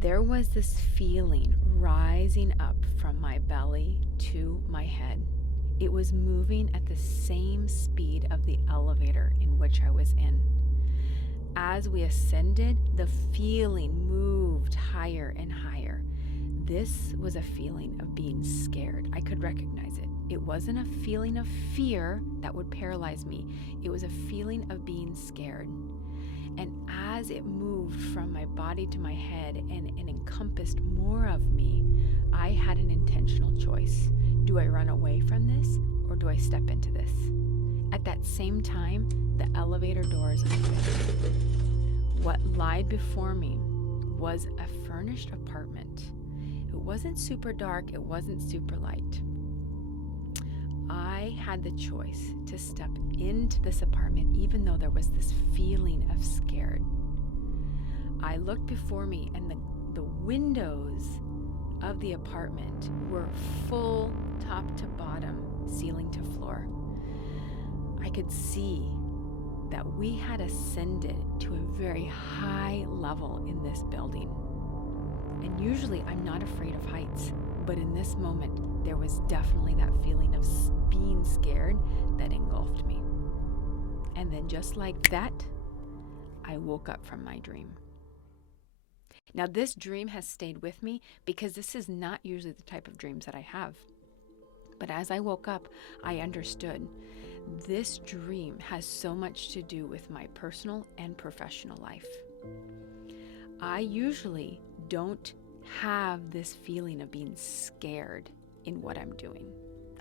There was this feeling rising up from my belly to my head. It was moving at the same speed of the elevator in which I was in. As we ascended, the feeling moved higher and higher. This was a feeling of being scared. I could recognize it. It wasn't a feeling of fear that would paralyze me. It was a feeling of being scared. And as it moved from my body to my head and encompassed more of me, I had an intentional choice. Do I run away from this or do I step into this? At that same time, the elevator doors opened. What lied before me was a furnished apartment. It wasn't super dark, it wasn't super light. I had the choice to step into this apartment even though there was this feeling of scared. I looked before me and the windows of the apartment were full top to bottom, ceiling to floor. I could see that we had ascended to a very high level in this building. And usually I'm not afraid of heights, but in this moment, there was definitely that feeling of being scared that engulfed me. And then just like that, I woke up from my dream. Now, this dream has stayed with me because this is not usually the type of dreams that I have. But as I woke up, I understood this dream has so much to do with my personal and professional life. I usually don't have this feeling of being scared in what I'm doing.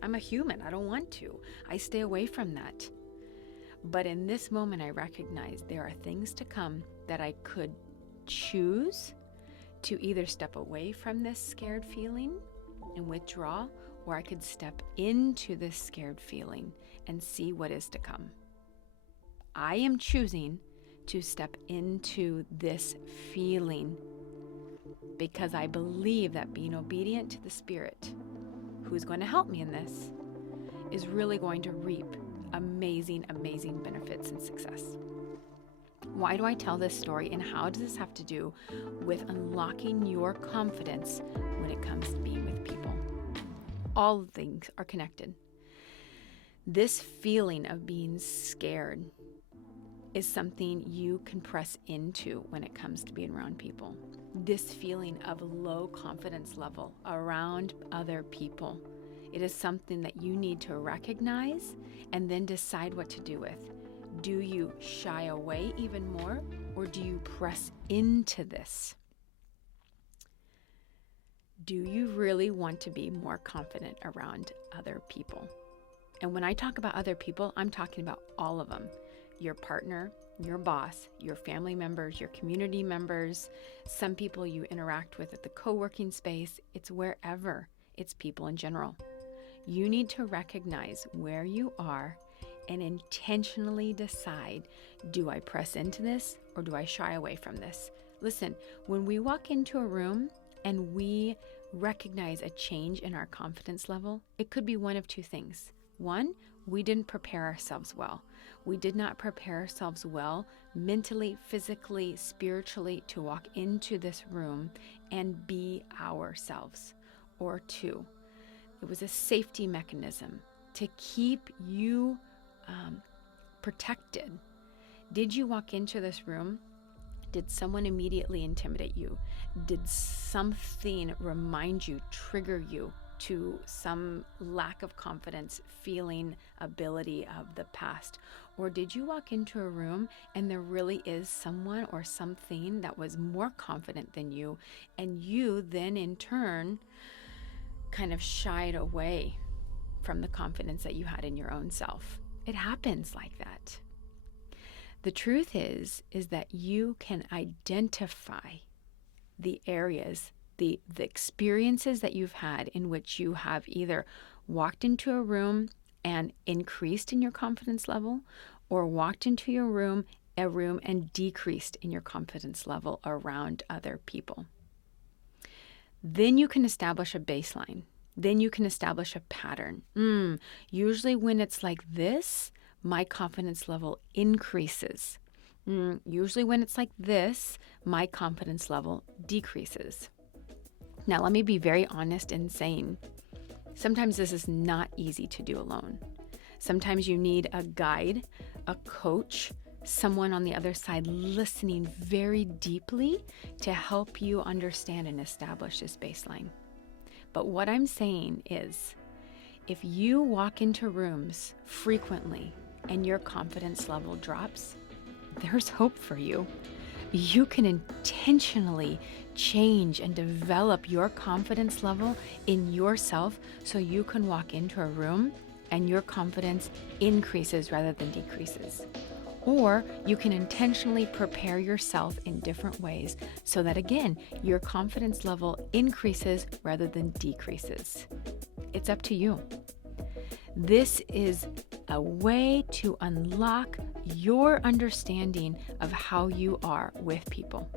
I'm a human. I don't want to. I stay away from that. But in this moment, I recognize there are things to come that I could choose to either step away from this scared feeling and withdraw, or I could step into this scared feeling and see what is to come. I am choosing to step into this feeling because I believe that being obedient to the Spirit, who's going to help me in this, is really going to reap amazing, amazing benefits and success. Why do I tell this story, and how does this have to do with unlocking your confidence when it comes to being with people? All things are connected. This feeling of being scared is something you can press into when it comes to being around people. This feeling of low confidence level around other people, it is something that you need to recognize and then decide what to do with. Do you shy away even more, or do you press into this? Do you really want to be more confident around other people? And when I talk about other people, I'm talking about all of them. Your partner, your boss, your family members, your community members, some people you interact with at the co-working space. It's wherever. It's people in general. You need to recognize where you are and intentionally decide, do I press into this or do I shy away from this? Listen, when we walk into a room and we recognize a change in our confidence level, it could be one of two things. One, we didn't prepare ourselves well. We did not prepare ourselves well mentally, physically, spiritually to walk into this room and be ourselves. Or two, it was a safety mechanism to keep you protected. Did you walk into this room? Did someone immediately intimidate you? Did something remind you, trigger you to some lack of confidence, feeling, ability of the past? Or did you walk into a room and there really is someone or something that was more confident than you, and you then in turn kind of shied away from the confidence that you had in your own self? It happens like that. The truth is that you can identify the areas, the experiences that you've had in which you have either walked into a room and increased in your confidence level, or walked into a room and decreased in your confidence level around other people. Then you can establish a baseline. Then you can establish a pattern. Usually when it's like this, my confidence level increases. Usually when it's like this, my confidence level decreases. Now, let me be very honest in saying, sometimes this is not easy to do alone. Sometimes you need a guide, a coach, someone on the other side listening very deeply to help you understand and establish this baseline. But what I'm saying is, if you walk into rooms frequently and your confidence level drops, there's hope for you. You can intentionally change and develop your confidence level in yourself so you can walk into a room and your confidence increases rather than decreases. Or you can intentionally prepare yourself in different ways so that, again, your confidence level increases rather than decreases. It's up to you. This is a way to unlock your understanding of how you are with people.